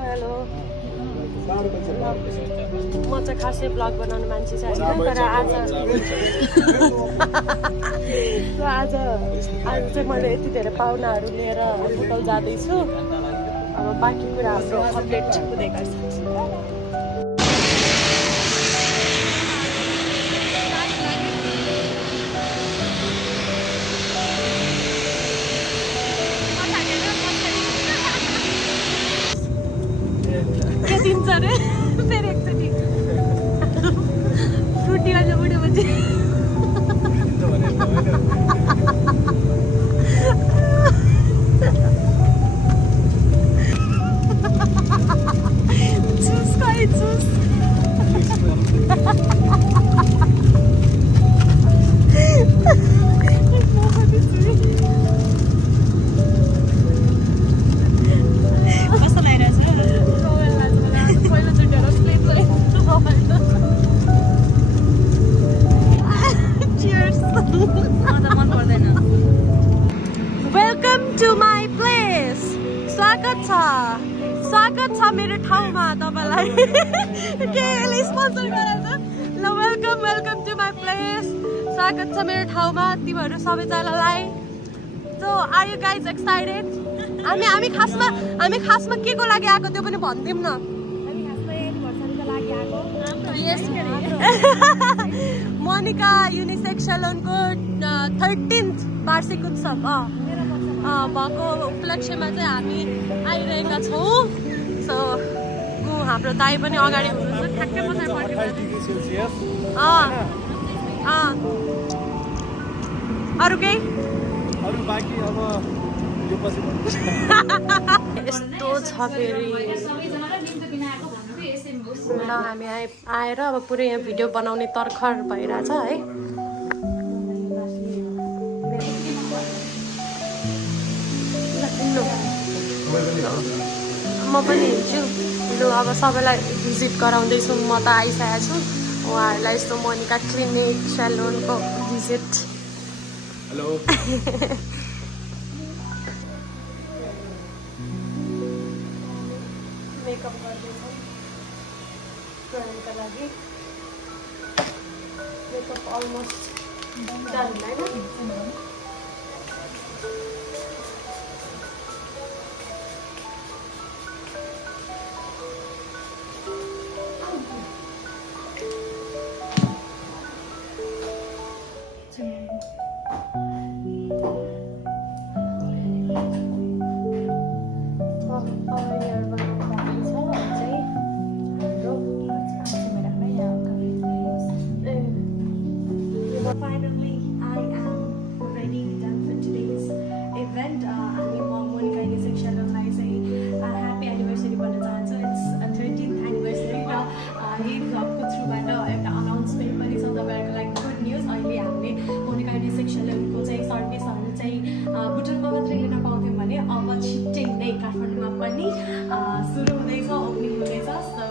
Hello म चाहिँ खासै ब्लग बनाउने मान्छे चाहिँ होइन तर आज चाहिँ मैले यति धेरै पाहुनाहरू लिएर होटल जाँदैछु अब बाँकी कुराहरू अपडेट हुँदै गर्छ दिन्छ अरे फेरि एकचोटि फ्रुटी वाला बुढो बजे चुस खाइ चुस स्वागत छ मेरो ठाउँमा तपाईलाई केले स्पोन्सर गराउँछ ल वेलकम टु माई प्लेस स्वागत छ मेरो ठाउँमा तिमीहरू सबैजनालाई so are you guys excited हामी खासमा के को लागि आएको त्यो पनि भन्दिम न मोनिका युनिसेक्स सैलूनको 13th वार्षिक उत्सव भएको उपलक्ष्यमा चाहिँ हामी आइरहेका छौँ सो हाम्रो दाइ पनि अगाडि हुनुहुन्छ ठ्याक्कै पछाडि अरू केही यस्तो छ फेरि ल हामी आएर अब पुरै यहाँ भिडियो बनाउने तर्खर भइरहेछ है म पनि हिँड्छु लु अब सबैलाई भिजिट गराउँदैछु म त आइसकेको छु उहाँहरूलाई यस्तो मोनिका क्लिनिक सैलूनको भिजिट हेलो मेकअप गर्दैछौँ का लागि मेकअप अलमोस्ट डन होइन Finally, I am ready done for today's event. Monica Unisex Shalomलाई चाहिँ happy anniversary भन्न चाहन्छु. It's a 13th anniversary र यही vlogको थ्रुबाट एउटा अनाउन्समेन्ट पनि छ तपाईहरुको लागि गुड न्यूज. अहिले हामीले मोनिका युनिसेक्स सैलूनको चाहिँ सर्भिसहरु चाहिँ बुटनमा मात्रै लिन पाउँथ्यौं भने अब छिट्टै नै काठमाडौँमा पनि सुरु हुँदैछ ओपनिङ हुँदैछ. सो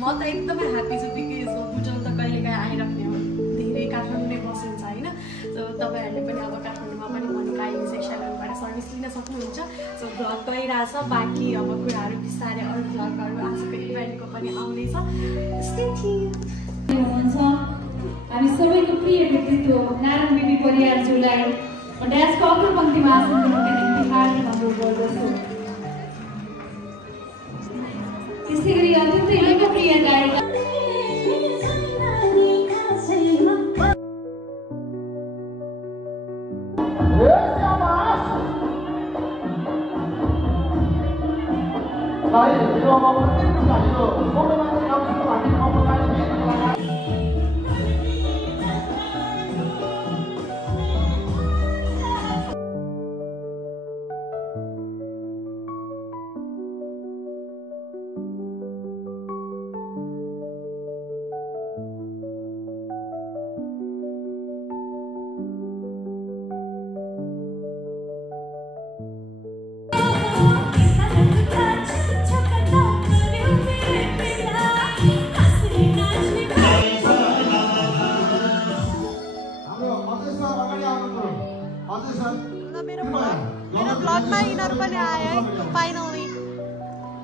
म त एकदमै ह्यापी छु बिकज बुटन त कहिलेकाहीँ आइराख्ने हो धेरै काठमाडौँमै बस्नुहुन्छ हैन. सो तपाईहरुले पनि अब काठमाडौँमा पनि मोनिका युनिसेक्स सैलूनबाट सर्भिस लिन सक्नुहुन्छ. सो भ्लग गइरहेछ बाँकी अब कुराहरू बिस्तारै अरू भ्लगहरू आजको इभेन्टको पनि आउँदैछ. स्टे ट्युन्ड हुनुहुन्छ. हामी सबैको प्रिय व्यक्तित्व नारायण बिबी परियारज्यूलाई ड्यासको अग्लो पङ्क्तिमा आसन दिनुका निम्ति हार्दिक अनुरोध गर्दछु. त्यसै गरी अत्यन्तै लोकप्रिय गायिका Hãy subscribe cho kênh Ghiền Mì Gõ để không bỏ lỡ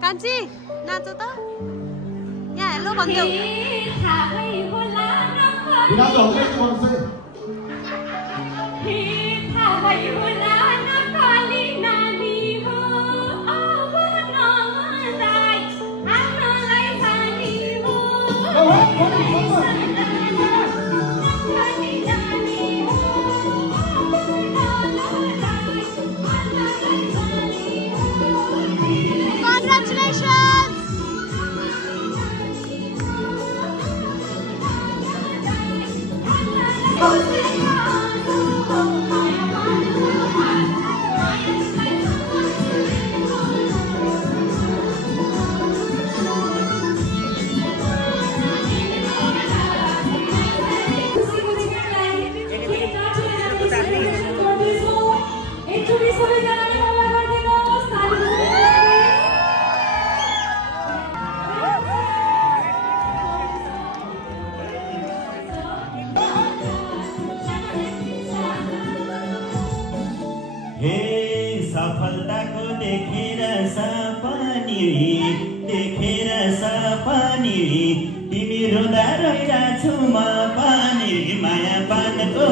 कान्छी नाच त यहाँ हेलो भन्देऊ सफलताको देखेर सपनी तिमी रुँदा रोइरहेछु म पनि माया पानको